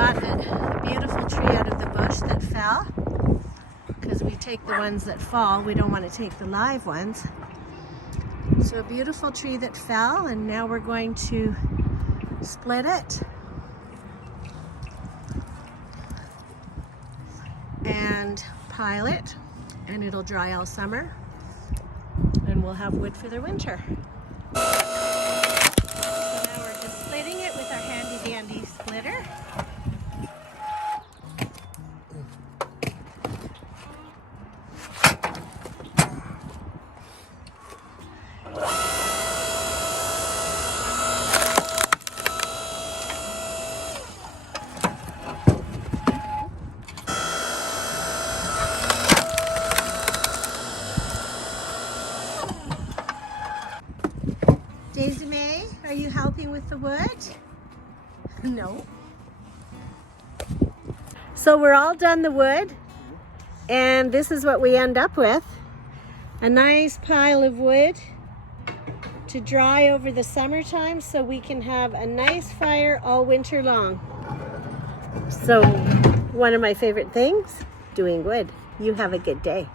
got a beautiful tree out of the bush that fell, because we take the ones that fall. We don't want to take the live ones. So a beautiful tree that fell, and now we're going to split it and pile it, and it'll dry all summer, and we'll have wood for the winter. So now we're just splitting it with our handy dandy splitter. Daisy May, are you helping with the wood? No. So we're all done the wood, and this is what we end up with. A nice pile of wood to dry over the summertime so we can have a nice fire all winter long. So one of my favorite things, doing wood. You have a good day.